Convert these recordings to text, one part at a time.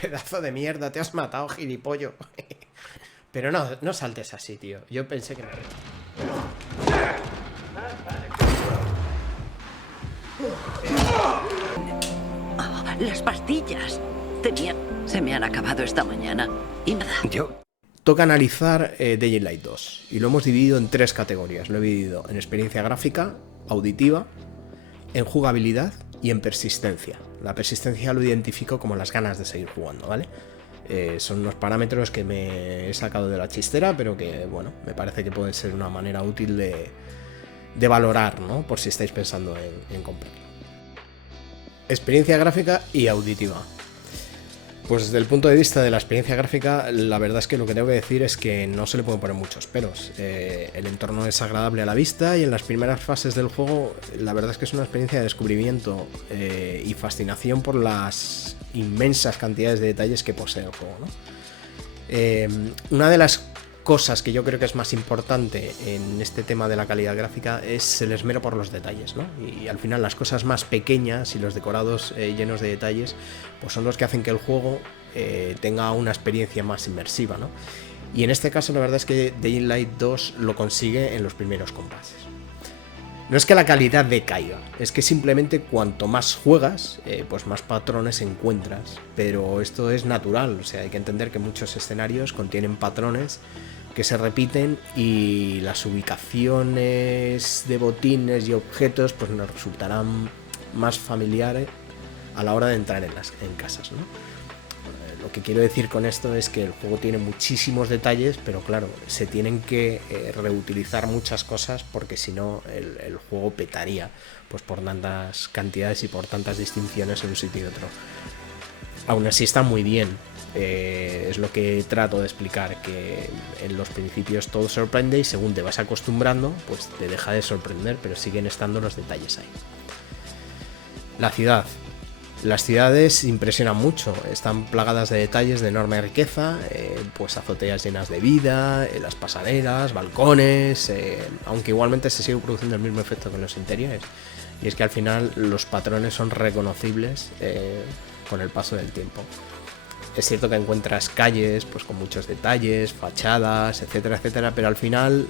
Pedazo de mierda, te has matado, gilipollo. Pero no, no saltes así, tío. Yo pensé que no. Las pastillas. Se me han acabado esta mañana. Y nada. Toca analizar Dying Light 2. Y lo hemos dividido en 3 categorías. Lo he dividido en experiencia gráfica, auditiva, en jugabilidad y en persistencia. La persistencia lo identifico como las ganas de seguir jugando, ¿vale? Son unos parámetros que me he sacado de la chistera, pero que, bueno, me parece que puede ser una manera útil de valorar, ¿no? Por si estáis pensando en comprarlo. Experiencia gráfica y auditiva. Pues desde el punto de vista de la experiencia gráfica, la verdad es que lo que tengo que decir es que no se le pueden poner muchos peros. El entorno es agradable a la vista y en las primeras fases del juego la verdad es que es una experiencia de descubrimiento y fascinación por las inmensas cantidades de detalles que posee el juego, ¿no? Una de las cosas que yo creo que es más importante en este tema de la calidad gráfica es el esmero por los detalles, ¿no? Y al final las cosas más pequeñas y los decorados llenos de detalles pues son los que hacen que el juego tenga una experiencia más inmersiva, ¿no? Y en este caso la verdad es que Dying Light 2 lo consigue en los primeros compases. No es que la calidad decaiga, es que simplemente cuanto más juegas, pues más patrones encuentras. Pero esto es natural, o sea, hay que entender que muchos escenarios contienen patrones que se repiten y las ubicaciones de botines y objetos pues nos resultarán más familiares a la hora de entrar en casas, ¿no? Lo que quiero decir con esto es que el juego tiene muchísimos detalles, pero claro, se tienen que reutilizar muchas cosas porque si no el juego petaría pues por tantas cantidades y por tantas distinciones en un sitio y otro. Aún así está muy bien. Es lo que trato de explicar, que en los principios todo sorprende y según te vas acostumbrando pues te deja de sorprender, pero siguen estando los detalles ahí. La ciudad. Las ciudades impresionan mucho, están plagadas de detalles de enorme riqueza, pues azoteas llenas de vida, las pasarelas, balcones, aunque igualmente se sigue produciendo el mismo efecto que en los interiores, y es que al final los patrones son reconocibles con el paso del tiempo. Es cierto que encuentras calles pues con muchos detalles, fachadas, etcétera, etcétera, pero al final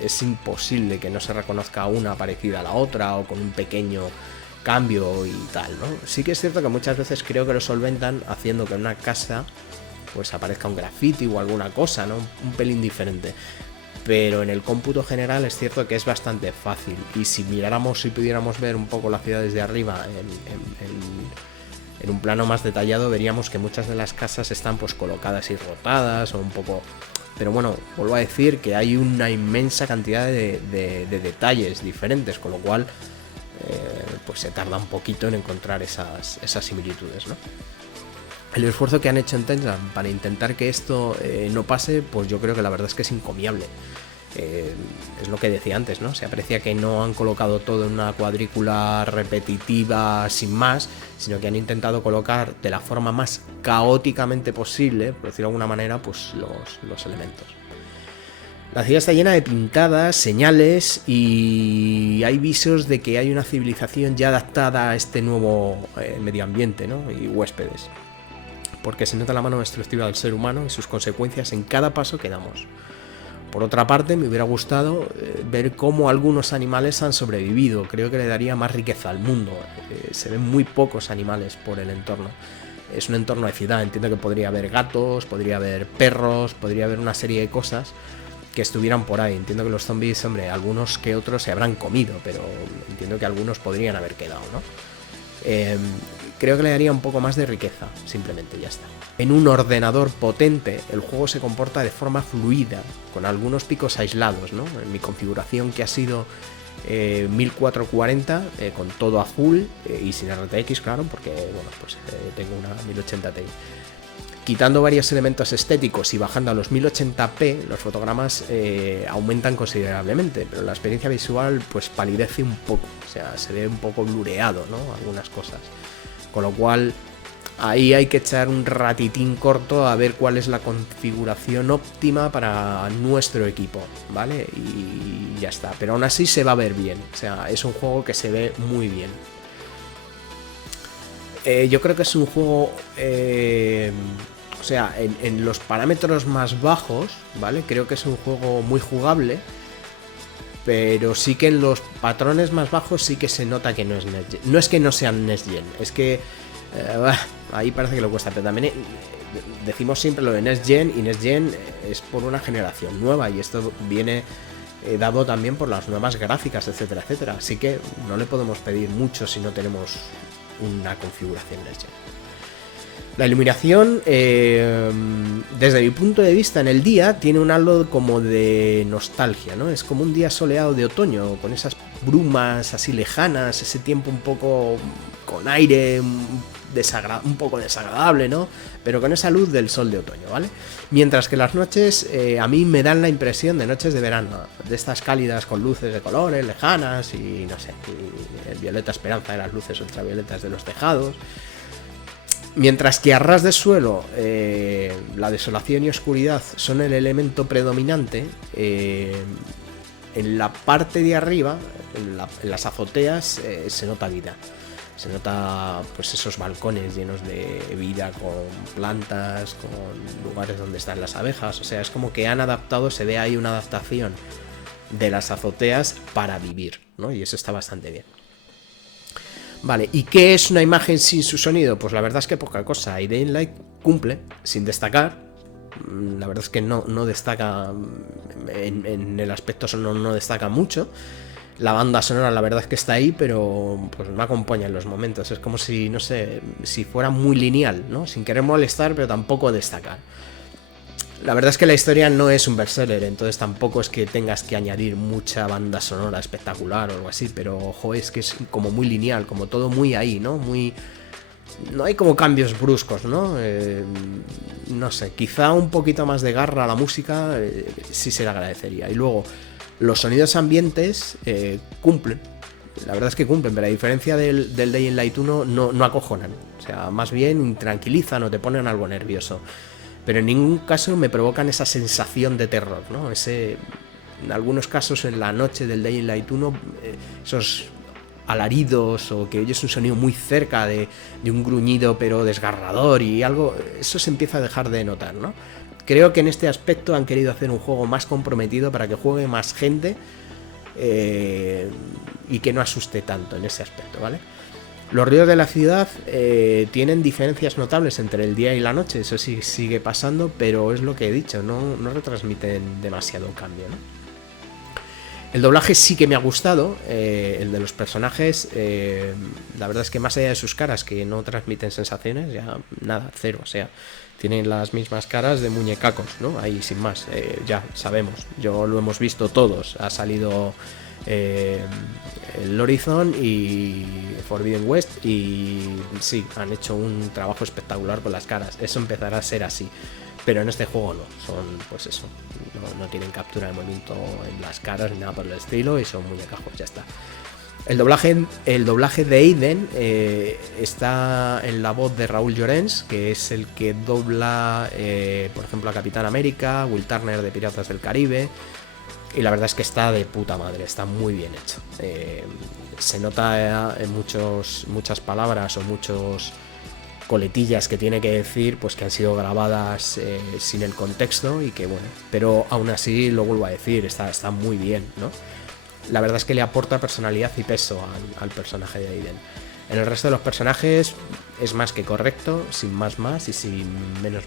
es imposible que no se reconozca una parecida a la otra o con un pequeño cambio y tal, ¿no? Sí que es cierto que muchas veces creo que lo solventan haciendo que en una casa pues aparezca un graffiti o alguna cosa, ¿no? Un pelín diferente. Pero en el cómputo general es cierto que es bastante fácil. Y si miráramos, si pudiéramos ver un poco la ciudad desde arriba en un plano más detallado, veríamos que muchas de las casas están pues colocadas y rotadas o un poco... Pero bueno, vuelvo a decir que hay una inmensa cantidad de detalles diferentes, con lo cual pues se tarda un poquito en encontrar esas similitudes, ¿no? El esfuerzo que han hecho en Techland para intentar que esto no pase, pues yo creo que la verdad es que es encomiable. Es lo que decía antes, ¿no? Se aprecia que no han colocado todo en una cuadrícula repetitiva sin más, sino que han intentado colocar de la forma más caóticamente posible, por decirlo de alguna manera, pues los elementos. La ciudad está llena de pintadas, señales y hay visos de que hay una civilización ya adaptada a este nuevo medio ambiente, ¿no? Y huéspedes. Porque se nota la mano destructiva del ser humano y sus consecuencias en cada paso que damos. Por otra parte, me hubiera gustado ver cómo algunos animales han sobrevivido. Creo que le daría más riqueza al mundo. Se ven muy pocos animales por el entorno. Es un entorno de ciudad. Entiendo que podría haber gatos, podría haber perros, podría haber una serie de cosas que estuvieran por ahí. Entiendo que los zombies, hombre, algunos que otros se habrán comido, pero entiendo que algunos podrían haber quedado, ¿no? Creo que le daría un poco más de riqueza, simplemente, ya está. En un ordenador potente, el juego se comporta de forma fluida, con algunos picos aislados, ¿no? En mi configuración, que ha sido 1440, con todo a full y sin RTX, claro, porque bueno, pues tengo una 1080 Ti. Quitando varios elementos estéticos y bajando a los 1080p, los fotogramas aumentan considerablemente, pero la experiencia visual pues palidece un poco, o sea, se ve un poco blureado, ¿no? Algunas cosas. Con lo cual, ahí hay que echar un ratitín corto a ver cuál es la configuración óptima para nuestro equipo, ¿vale? Y ya está, pero aún así se va a ver bien, o sea, es un juego que se ve muy bien. Yo creo que es un juego, o sea, en los parámetros más bajos, ¿vale? Creo que es un juego muy jugable, pero sí que en los patrones más bajos sí que se nota que no es Next Gen. No es que no sean Next Gen, es que ahí parece que lo cuesta, pero también decimos siempre lo de Next Gen, y Next Gen es por una generación nueva, y esto viene dado también por las nuevas gráficas, etcétera, etcétera. Así que no le podemos pedir mucho si no tenemos una configuración Next Gen. La iluminación, desde mi punto de vista en el día, tiene un halo como de nostalgia, ¿no? Es como un día soleado de otoño, con esas brumas así lejanas, ese tiempo un poco con aire, un poco desagradable, ¿no? Pero con esa luz del sol de otoño, ¿vale? Mientras que las noches a mí me dan la impresión de noches de verano, de estas cálidas con luces de colores lejanas y no sé, y el violeta esperanza de las luces ultravioletas de los tejados. Mientras que a ras de suelo la desolación y oscuridad son el elemento predominante, en la parte de arriba, en las azoteas, se nota vida. Se nota pues esos balcones llenos de vida, con plantas, con lugares donde están las abejas. O sea, es como que han adaptado, se ve ahí una adaptación de las azoteas para vivir, ¿no? Y eso está bastante bien. Vale, ¿y qué es una imagen sin su sonido? Pues la verdad es que poca cosa. Y Dying Light cumple, sin destacar. La verdad es que no destaca en el aspecto sonoro, no destaca mucho. La banda sonora la verdad es que está ahí, pero pues no acompaña en los momentos. Es como si, no sé, si fuera muy lineal, ¿no? Sin querer molestar, pero tampoco destacar. La verdad es que la historia no es un bestseller, entonces tampoco es que tengas que añadir mucha banda sonora espectacular o algo así, pero ojo, es que es como muy lineal, como todo muy ahí, ¿no? Muy... No hay como cambios bruscos, ¿no? No sé, quizá un poquito más de garra a la música sí se le agradecería. Y luego, los sonidos ambientes cumplen. La verdad es que cumplen, pero a diferencia del Dying Light 1 no acojonan. O sea, más bien tranquilizan o te ponen algo nervioso. Pero en ningún caso me provocan esa sensación de terror, ¿no? En algunos casos en la noche del Dying Light 1, esos alaridos o que oyes un sonido muy cerca de un gruñido pero desgarrador y algo, eso se empieza a dejar de notar, ¿no? Creo que en este aspecto han querido hacer un juego más comprometido para que juegue más gente y que no asuste tanto en ese aspecto, ¿vale? Los ruidos de la ciudad tienen diferencias notables entre el día y la noche, eso sí sigue pasando, pero es lo que he dicho, no retransmiten demasiado cambio, ¿no? El doblaje sí que me ha gustado, el de los personajes, la verdad es que más allá de sus caras que no transmiten sensaciones, ya nada, cero, o sea, tienen las mismas caras de muñecacos, ¿no? Ahí sin más, ya sabemos, yo lo hemos visto todos, ha salido... el Horizon y Forbidden West y sí, han hecho un trabajo espectacular con las caras. Eso empezará a ser así, pero en este juego no, son pues eso, no tienen captura de movimiento en las caras ni nada por el estilo y son muñecajos, ya está. El doblaje de Aiden está en la voz de Raúl Llorens, que es el que dobla por ejemplo a Capitán América, Will Turner de Piratas del Caribe. Y la verdad es que está de puta madre, está muy bien hecho. Se nota en muchas palabras o muchos coletillas que tiene que decir, pues que han sido grabadas sin el contexto y que bueno, pero aún así lo vuelvo a decir, está muy bien, ¿no? La verdad es que le aporta personalidad y peso al personaje de Aiden. En el resto de los personajes es más que correcto, sin más y sin menos.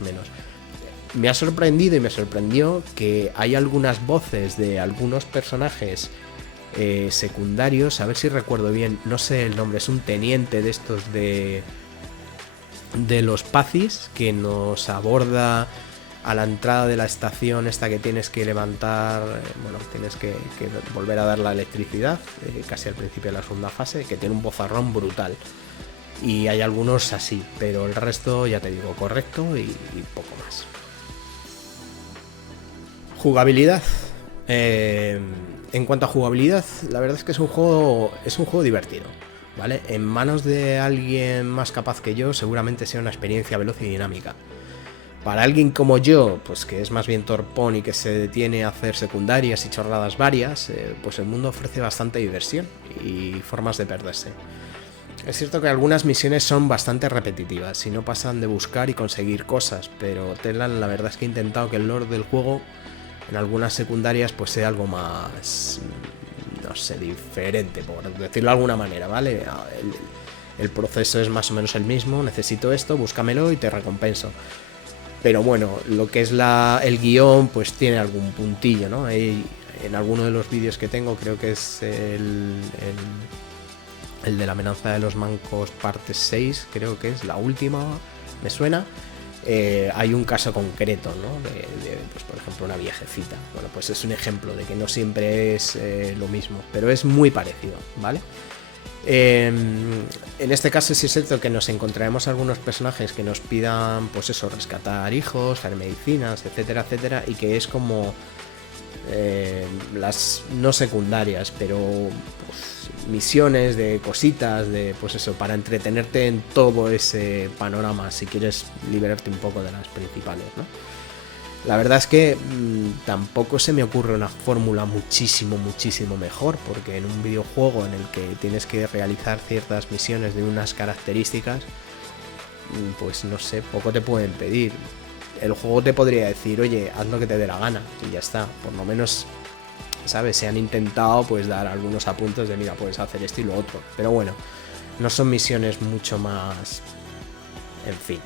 Me ha sorprendido y me sorprendió que hay algunas voces de algunos personajes secundarios, a ver si recuerdo bien, no sé el nombre, es un teniente de estos de los Pacis que nos aborda a la entrada de la estación esta que tienes que levantar, bueno, tienes que volver a dar la electricidad, casi al principio de la segunda fase, que tiene un vozarrón brutal. Y hay algunos así, pero el resto, ya te digo, correcto y poco más. Jugabilidad. En cuanto a jugabilidad, la verdad es que es un juego divertido, ¿vale? En manos de alguien más capaz que yo, seguramente sea una experiencia veloz y dinámica. Para alguien como yo, pues que es más bien torpón y que se detiene a hacer secundarias y chorradas varias, pues el mundo ofrece bastante diversión y formas de perderse. Es cierto que algunas misiones son bastante repetitivas y no pasan de buscar y conseguir cosas, pero Telan la verdad es que he intentado que el lore del juego en algunas secundarias pues sea algo más, no sé, diferente, por decirlo de alguna manera, ¿vale? El proceso es más o menos el mismo, necesito esto, búscamelo y te recompenso. Pero bueno, lo que es el guión pues tiene algún puntillo, ¿no? En alguno de los vídeos que tengo, creo que es el de la amenaza de los mancos parte 6, creo que es la última, me suena. Hay un caso concreto, ¿no? Pues por ejemplo una viejecita. Bueno, pues es un ejemplo de que no siempre es lo mismo, pero es muy parecido, ¿vale? En este caso sí es cierto que nos encontraremos algunos personajes que nos pidan, pues eso, rescatar hijos, hacer medicinas, etcétera, etcétera, y que es como las no secundarias, pero pues, misiones de cositas, de pues eso, para entretenerte en todo ese panorama, si quieres liberarte un poco de las principales, ¿no? La verdad es que tampoco se me ocurre una fórmula muchísimo mejor, porque en un videojuego en el que tienes que realizar ciertas misiones de unas características, pues no sé, poco te pueden pedir. El juego te podría decir, oye, haz lo que te dé la gana, y ya está. Por lo menos, ¿sabes? Se han intentado pues dar algunos apuntes de, mira, puedes hacer esto y lo otro. Pero bueno, no son misiones mucho más... En fin.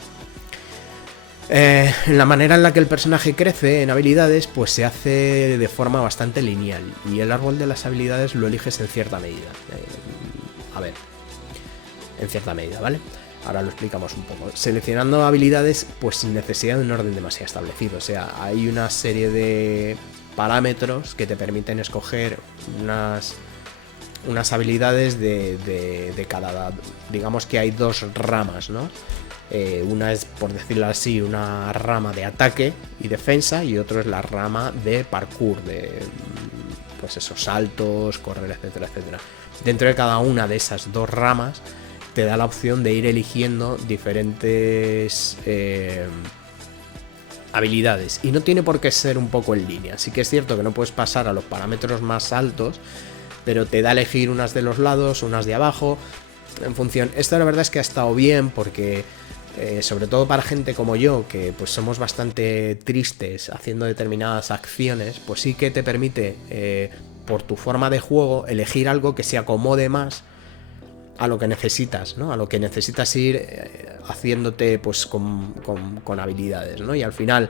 La manera en la que el personaje crece en habilidades pues se hace de forma bastante lineal, y el árbol de las habilidades lo eliges en cierta medida. En cierta medida, ¿vale? Ahora lo explicamos un poco. Seleccionando habilidades pues sin necesidad de un orden demasiado establecido. O sea, hay una serie de parámetros que te permiten escoger unas habilidades de cada... Digamos que hay dos ramas, ¿no? Una es, por decirlo así, una rama de ataque y defensa, y otro es la rama de parkour, de pues esos saltos, correr, etcétera, etcétera. Dentro de cada una de esas dos ramas te da la opción de ir eligiendo diferentes habilidades, y no tiene por qué ser un poco en línea. Sí que es cierto que no puedes pasar a los parámetros más altos, pero te da a elegir unas de los lados, unas de abajo, en función. Esto la verdad es que ha estado bien porque... sobre todo para gente como yo, que pues somos bastante tristes haciendo determinadas acciones, pues sí que te permite, por tu forma de juego, elegir algo que se acomode más a lo que necesitas, ¿no? A lo que necesitas ir haciéndote pues con habilidades, ¿no? Y al final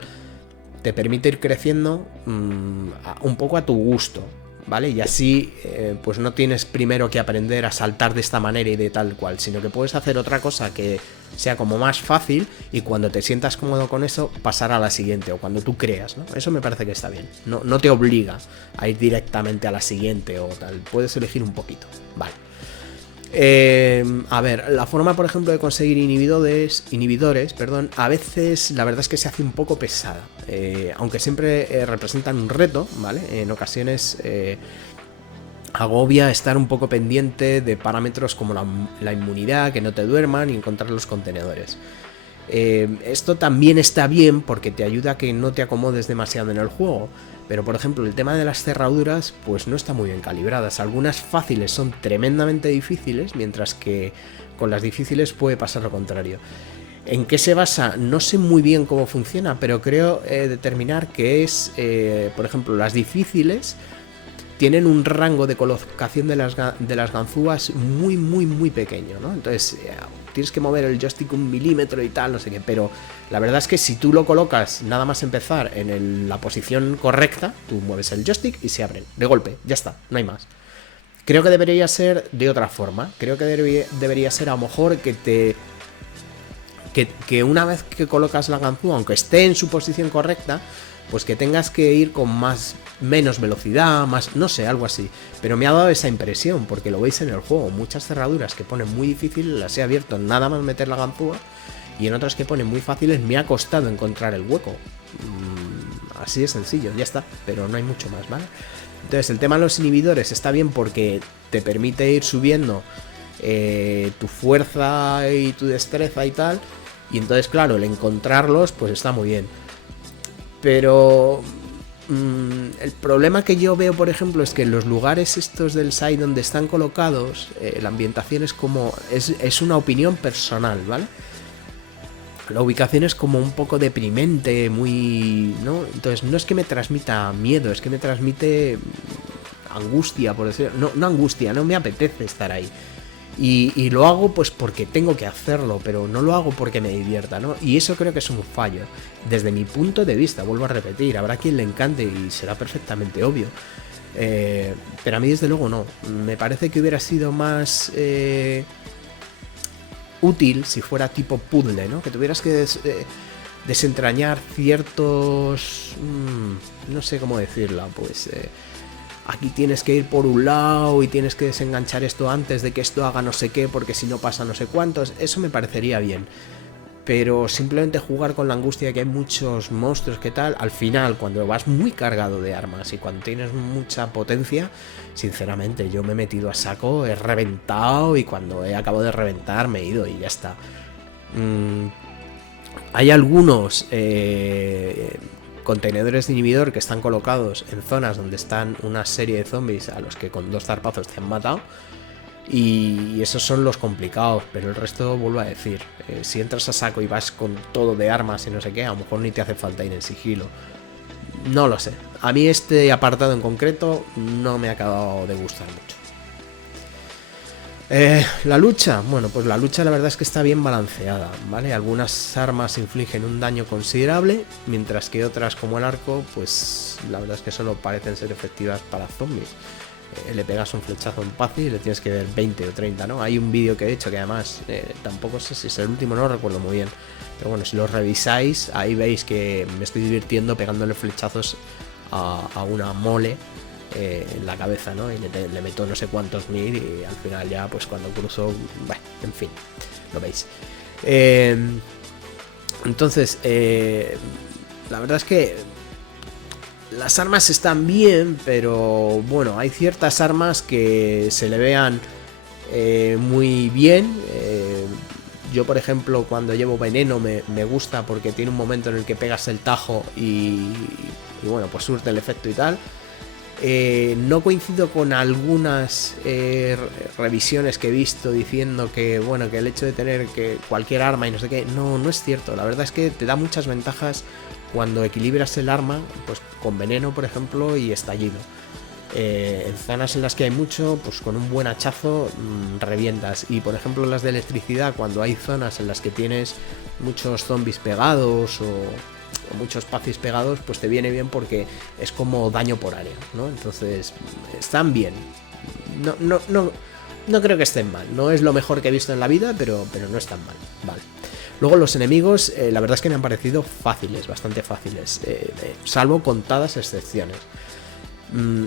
te permite ir creciendo un poco a tu gusto, ¿vale? Y así pues no tienes primero que aprender a saltar de esta manera y de tal cual, sino que puedes hacer otra cosa que sea como más fácil, y cuando te sientas cómodo con eso, pasar a la siguiente, o cuando tú creas, ¿no? Eso me parece que está bien. No te obliga a ir directamente a la siguiente o tal. Puedes elegir un poquito, ¿vale? A ver, la forma, por ejemplo, de conseguir inhibidores, a veces la verdad es que se hace un poco pesada, aunque siempre representan un reto, ¿vale? En ocasiones agobia estar un poco pendiente de parámetros como la inmunidad, que no te duerman, y encontrar los contenedores. Esto también está bien porque te ayuda a que no te acomodes demasiado en el juego, pero por ejemplo el tema de las cerraduras pues no está muy bien calibradas. Algunas fáciles son tremendamente difíciles, mientras que con las difíciles puede pasar lo contrario. ¿En qué se basa? No sé muy bien cómo funciona, pero creo determinar que es, por ejemplo, las difíciles tienen un rango de colocación de las ganzúas muy pequeño, ¿no? Entonces tienes que mover el joystick 1 milímetro y tal, no sé qué, pero la verdad es que si tú lo colocas nada más empezar en la posición correcta, tú mueves el joystick y se abren de golpe, ya está, no hay más. Creo que debería ser de otra forma. Creo que debería ser a lo mejor que una vez que colocas la ganzúa, aunque esté en su posición correcta, pues que tengas que ir con menos velocidad, más, no sé, algo así. Pero me ha dado esa impresión, porque lo veis en el juego. Muchas cerraduras que ponen muy difíciles las he abierto nada más meter la ganzúa, y en otras que ponen muy fáciles me ha costado encontrar el hueco. Así de sencillo, ya está, pero no hay mucho más, ¿vale? Entonces el tema de los inhibidores está bien porque te permite ir subiendo tu fuerza y tu destreza y tal, y entonces claro, el encontrarlos pues está muy bien. Pero El problema que yo veo, por ejemplo, es que en los lugares estos del site donde están colocados, la ambientación es como... Es una opinión personal, ¿vale? La ubicación es como un poco deprimente, muy... ¿no? Entonces no es que me transmita miedo, es que me transmite angustia, por decirlo. No angustia, no me apetece estar ahí. Y lo hago pues porque tengo que hacerlo, pero no lo hago porque me divierta, ¿no? Y eso creo que es un fallo. Desde mi punto de vista, vuelvo a repetir, habrá quien le encante y será perfectamente obvio. Pero a mí desde luego no. Me parece que hubiera sido más útil si fuera tipo puzzle, ¿no? Que tuvieras que desentrañar ciertos... no sé cómo decirlo, pues... aquí tienes que ir por un lado y tienes que desenganchar esto antes de que esto haga no sé qué, porque si no pasa no sé cuántos. Eso me parecería bien. Pero simplemente jugar con la angustia de que hay muchos monstruos que tal, al final, cuando vas muy cargado de armas y cuando tienes mucha potencia, sinceramente, yo me he metido a saco, he reventado y cuando he acabado de reventar me he ido y ya está. Hay algunos contenedores de inhibidor que están colocados en zonas donde están una serie de zombies a los que con 2 zarpazos te han matado. Y esos son los complicados, pero el resto, vuelvo a decir, si entras a saco y vas con todo de armas y no sé qué, a lo mejor ni te hace falta ir en sigilo. No lo sé. A mí este apartado en concreto no me ha acabado de gustar mucho. La lucha, bueno, pues la lucha la verdad es que está bien balanceada, ¿vale? Algunas armas infligen un daño considerable, mientras que otras como el arco, pues la verdad es que solo parecen ser efectivas para zombies. Le pegas un flechazo en Pazzi y le tienes que ver 20 o 30, ¿no? Hay un vídeo que he hecho que además tampoco sé si es el último, no lo recuerdo muy bien. Pero bueno, si lo revisáis, ahí veis que me estoy divirtiendo pegándole flechazos a una mole en la cabeza, ¿no? Y le meto no sé cuántos mil y al final ya, pues cuando cruzo, bueno, en fin, lo veis. Entonces, la verdad es que las armas están bien, pero bueno, hay ciertas armas que se le vean muy bien. Yo, por ejemplo, cuando llevo veneno me gusta porque tiene un momento en el que pegas el tajo y bueno, pues surte el efecto y tal. No coincido con algunas revisiones que he visto diciendo que, bueno, que el hecho de tener que cualquier arma y no sé qué, no es cierto. La verdad es que te da muchas ventajas cuando equilibras el arma, pues con veneno, por ejemplo, y estallido. En zonas en las que hay mucho, pues con un buen hachazo revientas. Y por ejemplo las de electricidad, cuando hay zonas en las que tienes muchos zombies pegados o muchos pazis pegados, pues te viene bien porque es como daño por área, ¿no? Entonces están bien. No creo que estén mal. No es lo mejor que he visto en la vida, pero no están mal. Vale. Luego los enemigos, la verdad es que me han parecido fáciles, bastante fáciles, salvo contadas excepciones.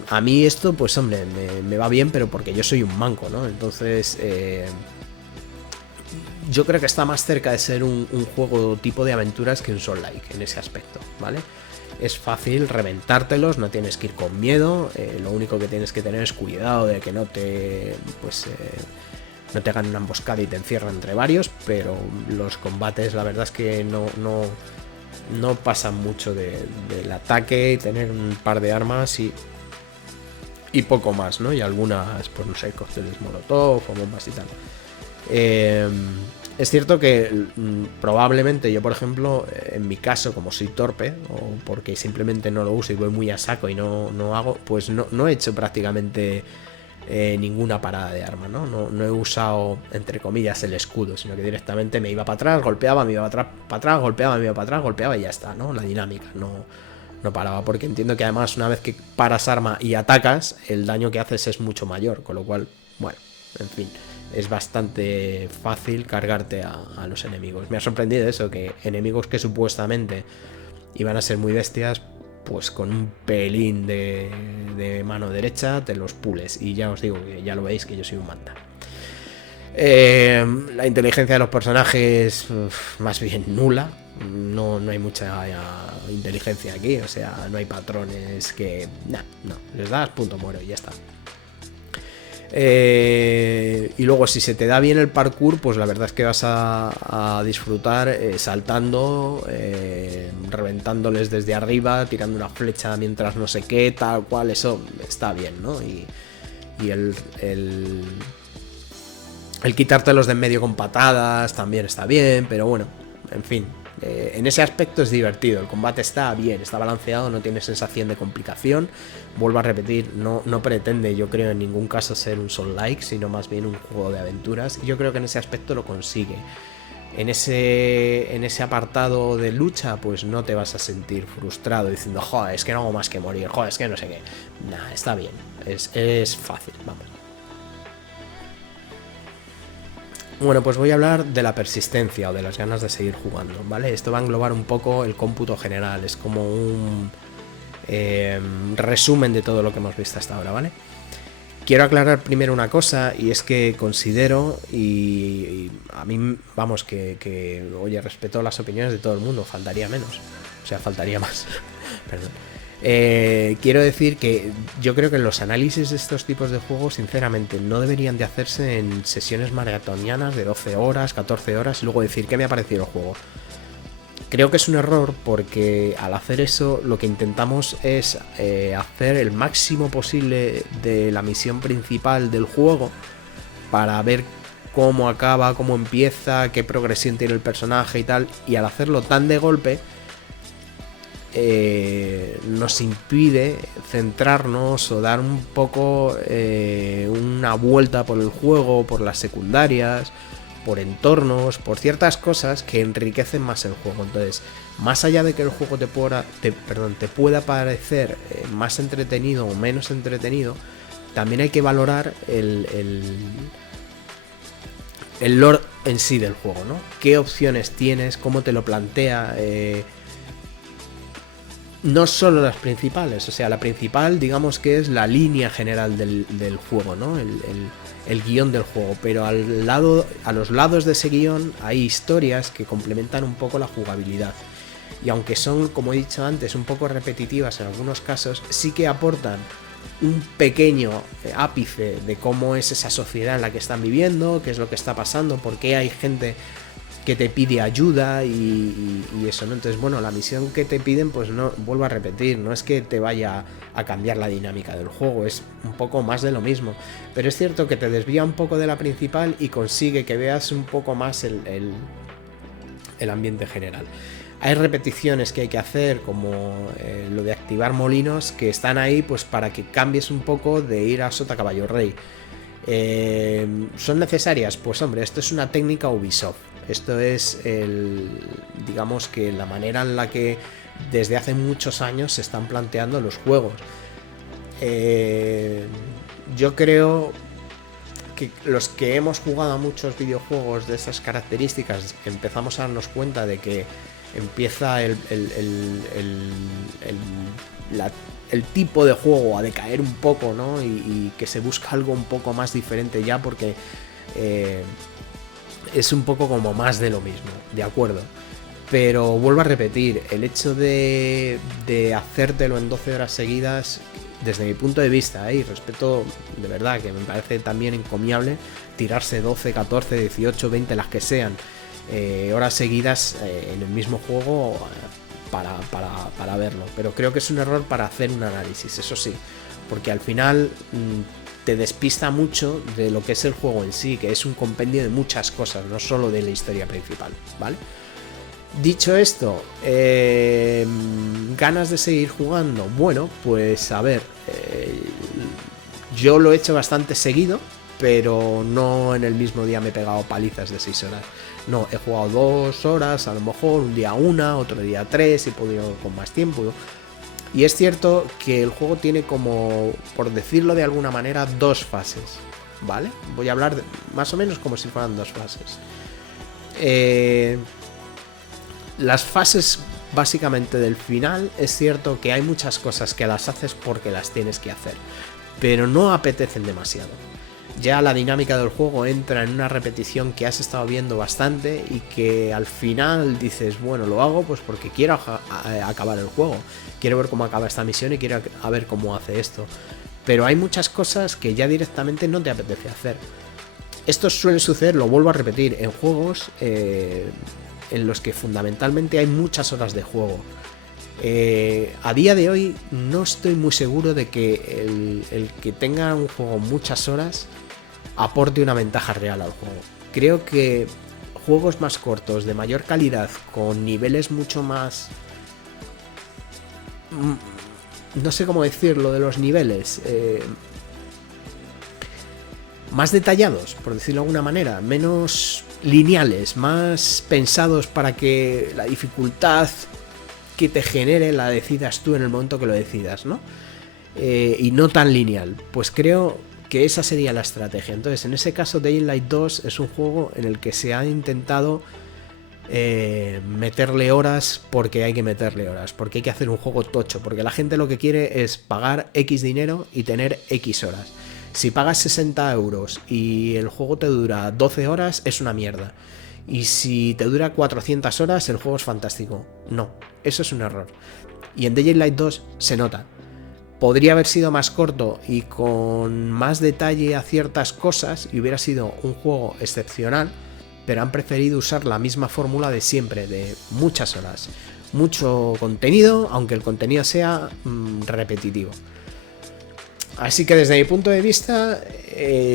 A mí esto, pues hombre, me va bien, pero porque yo soy un manco, ¿no? Entonces, yo creo que está más cerca de ser un juego tipo de aventuras que un Soul-like en ese aspecto, ¿vale? Es fácil reventártelos, no tienes que ir con miedo, lo único que tienes que tener es cuidado de que no te, pues, no te hagan una emboscada y te encierran entre varios, pero los combates la verdad es que no pasan mucho del ataque y tener un par de armas y poco más, ¿no? Y algunas, pues no sé, cócteles molotov o bombas y tal. Es cierto que probablemente yo, por ejemplo, en mi caso, como soy torpe o porque simplemente no lo uso y voy muy a saco y no hago, pues no he hecho prácticamente ninguna parada de arma, ¿no? No he usado, entre comillas, el escudo, sino que directamente me iba para atrás, golpeaba, me iba para atrás, golpeaba, me iba para atrás, golpeaba y ya está, ¿no? La dinámica, no paraba, porque entiendo que además una vez que paras arma y atacas, el daño que haces es mucho mayor, con lo cual, bueno, en fin, es bastante fácil cargarte a los enemigos. Me ha sorprendido eso, que enemigos que supuestamente iban a ser muy bestias, pues con un pelín de mano derecha te los pules. Y ya os digo que ya lo veis que yo soy un manta. La inteligencia de los personajes, más bien nula. No hay mucha inteligencia aquí. O sea, no hay patrones que... no, les das, punto, muero y ya está. Y luego si se te da bien el parkour, pues la verdad es que vas a disfrutar saltando, reventándoles desde arriba, tirando una flecha mientras no sé qué, tal cual, eso está bien, ¿no? Y el quitártelos de en medio con patadas también está bien, pero bueno, en fin. En ese aspecto es divertido, el combate está bien, está balanceado, no tiene sensación de complicación. Vuelvo a repetir, no pretende, yo creo, en ningún caso ser un Soul-like, sino más bien un juego de aventuras, y yo creo que en ese aspecto lo consigue. En ese apartado de lucha, pues no te vas a sentir frustrado diciendo, joder, es que no hago más que morir, joder, es que no sé qué. Nah, está bien, es fácil, vamos. Bueno, pues voy a hablar de la persistencia o de las ganas de seguir jugando, ¿vale? Esto va a englobar un poco el cómputo general, es como un resumen de todo lo que hemos visto hasta ahora, ¿vale? Quiero aclarar primero una cosa, y es que considero, y a mí, vamos, que oye, respeto las opiniones de todo el mundo, faltaría menos, o sea, faltaría más, perdón. Quiero decir que yo creo que los análisis de estos tipos de juegos, sinceramente, no deberían de hacerse en sesiones maratonianas de 12 horas, 14 horas, y luego decir qué me ha parecido el juego. Creo que es un error, porque al hacer eso lo que intentamos es hacer el máximo posible de la misión principal del juego para ver cómo acaba, cómo empieza, qué progresión tiene el personaje y tal, y al hacerlo tan de golpe nos impide centrarnos o dar un poco una vuelta por el juego, por las secundarias, por entornos, por ciertas cosas que enriquecen más el juego. Entonces, más allá de que el juego te pueda parecer más entretenido o menos entretenido, también hay que valorar el lore en sí del juego, ¿no? ¿Qué opciones tienes? ¿Cómo te lo plantea? No solo las principales, o sea, la principal, digamos que es la línea general del juego, ¿no? El guión del juego, pero a los lados de ese guión hay historias que complementan un poco la jugabilidad. Y aunque son, como he dicho antes, un poco repetitivas en algunos casos, sí que aportan un pequeño ápice de cómo es esa sociedad en la que están viviendo, qué es lo que está pasando, por qué hay gente que te pide ayuda y eso, ¿no? Entonces, bueno, la misión que te piden, pues no, vuelvo a repetir, no es que te vaya a cambiar la dinámica del juego, es un poco más de lo mismo, pero es cierto que te desvía un poco de la principal y consigue que veas un poco más el ambiente general. Hay repeticiones que hay que hacer, como lo de activar molinos, que están ahí pues para que cambies un poco de ir a Sota Caballo Rey. ¿Son necesarias? Pues hombre, esto es una técnica Ubisoft. Esto es digamos que la manera en la que desde hace muchos años se están planteando los juegos. Yo creo que los que hemos jugado a muchos videojuegos de esas características empezamos a darnos cuenta de que empieza el tipo de juego a decaer un poco, ¿no? Y que se busca algo un poco más diferente ya, porque es un poco como más de lo mismo, de acuerdo. Pero vuelvo a repetir, el hecho de hacértelo en 12 horas seguidas, desde mi punto de vista, y respeto de verdad, que me parece también encomiable tirarse 12, 14, 18, 20, las que sean, horas seguidas en el mismo juego para verlo. Pero creo que es un error para hacer un análisis, eso sí, porque al final te despista mucho de lo que es el juego en sí, que es un compendio de muchas cosas, no solo de la historia principal, ¿vale? Dicho esto, ¿ganas de seguir jugando? Bueno, pues a ver, yo lo he hecho bastante seguido, pero no en el mismo día me he pegado palizas de 6 horas. No, he jugado 2 horas, a lo mejor un día 1, otro día 3, he podido con más tiempo. Y es cierto que el juego tiene como, por decirlo de alguna manera, 2 fases, ¿vale? Voy a hablar más o menos como si fueran 2 fases. Las fases básicamente del final, es cierto que hay muchas cosas que las haces porque las tienes que hacer, pero no apetecen demasiado. Ya la dinámica del juego entra en una repetición que has estado viendo bastante y que al final dices, bueno, lo hago pues porque quiero acabar el juego, quiero ver cómo acaba esta misión y quiero ver cómo hace esto. Pero hay muchas cosas que ya directamente no te apetece hacer. Esto suele suceder, lo vuelvo a repetir, en juegos en los que fundamentalmente hay muchas horas de juego. A día de hoy no estoy muy seguro de que el que tenga un juego muchas horas aporte una ventaja real al juego. Creo que juegos más cortos, de mayor calidad, con niveles mucho más... no sé cómo decirlo de los niveles... más detallados, por decirlo de alguna manera, menos lineales, más pensados para que la dificultad que te genere la decidas tú en el momento que lo decidas, ¿no? Y no tan lineal. Pues creo que esa sería la estrategia. Entonces, en ese caso, Dying Light 2 es un juego en el que se ha intentado meterle horas porque hay que meterle horas, porque hay que hacer un juego tocho, porque la gente lo que quiere es pagar X dinero y tener X horas. Si pagas 60 euros y el juego te dura 12 horas, es una mierda. Y si te dura 400 horas, el juego es fantástico. No, eso es un error. Y en Dying Light 2 se nota. Podría haber sido más corto y con más detalle a ciertas cosas y hubiera sido un juego excepcional, pero han preferido usar la misma fórmula de siempre, de muchas horas. Mucho contenido, aunque el contenido sea repetitivo. Así que desde mi punto de vista,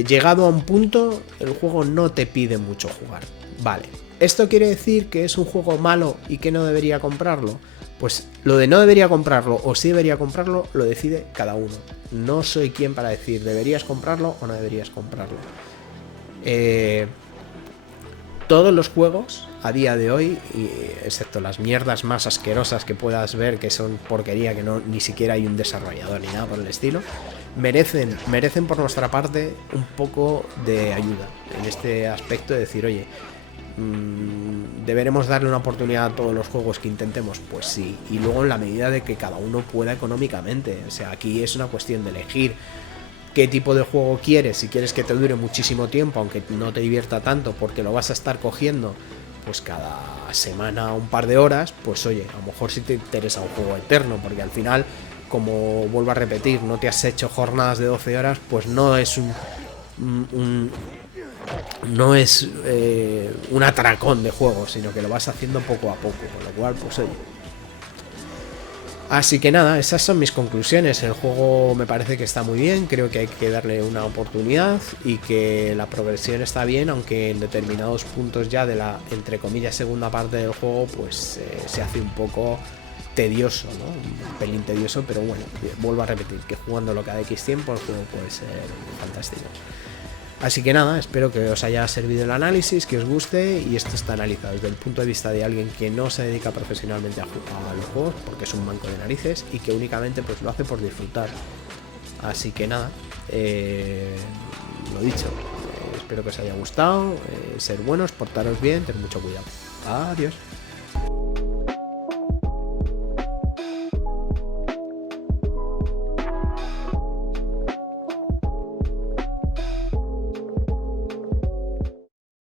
llegado a un punto, el juego no te pide mucho jugar. Vale, ¿esto quiere decir que es un juego malo y que no debería comprarlo? Pues lo de no debería comprarlo o sí debería comprarlo lo decide cada uno. No soy quien para decir deberías comprarlo o no deberías comprarlo. Todos los juegos a día de hoy, excepto las mierdas más asquerosas que puedas ver, que son porquería, que no ni siquiera hay un desarrollador ni nada por el estilo, merecen por nuestra parte un poco de ayuda en este aspecto de decir, oye, ¿deberemos darle una oportunidad a todos los juegos que intentemos? Pues sí, y luego en la medida de que cada uno pueda económicamente. O sea, aquí es una cuestión de elegir qué tipo de juego quieres. Si quieres que te dure muchísimo tiempo, aunque no te divierta tanto, porque lo vas a estar cogiendo pues cada semana un par de horas, pues oye, a lo mejor sí te interesa un juego eterno, porque al final, como vuelvo a repetir, no te has hecho jornadas de 12 horas, pues no es un atracón de juego, sino que lo vas haciendo poco a poco, con lo cual, pues oye. Así que nada, esas son mis conclusiones. El juego me parece que está muy bien, creo que hay que darle una oportunidad y que la progresión está bien, aunque en determinados puntos ya de la, entre comillas, segunda parte del juego, pues se hace un poco tedioso, ¿no? Un pelín tedioso, pero bueno, vuelvo a repetir que jugándolo cada X tiempo el juego puede ser fantástico. Así que nada, espero que os haya servido el análisis, que os guste, y esto está analizado desde el punto de vista de alguien que no se dedica profesionalmente a los juegos, porque es un manco de narices y que únicamente pues lo hace por disfrutar. Así que nada, lo dicho, espero que os haya gustado, ser buenos, portaros bien, tener mucho cuidado. Adiós.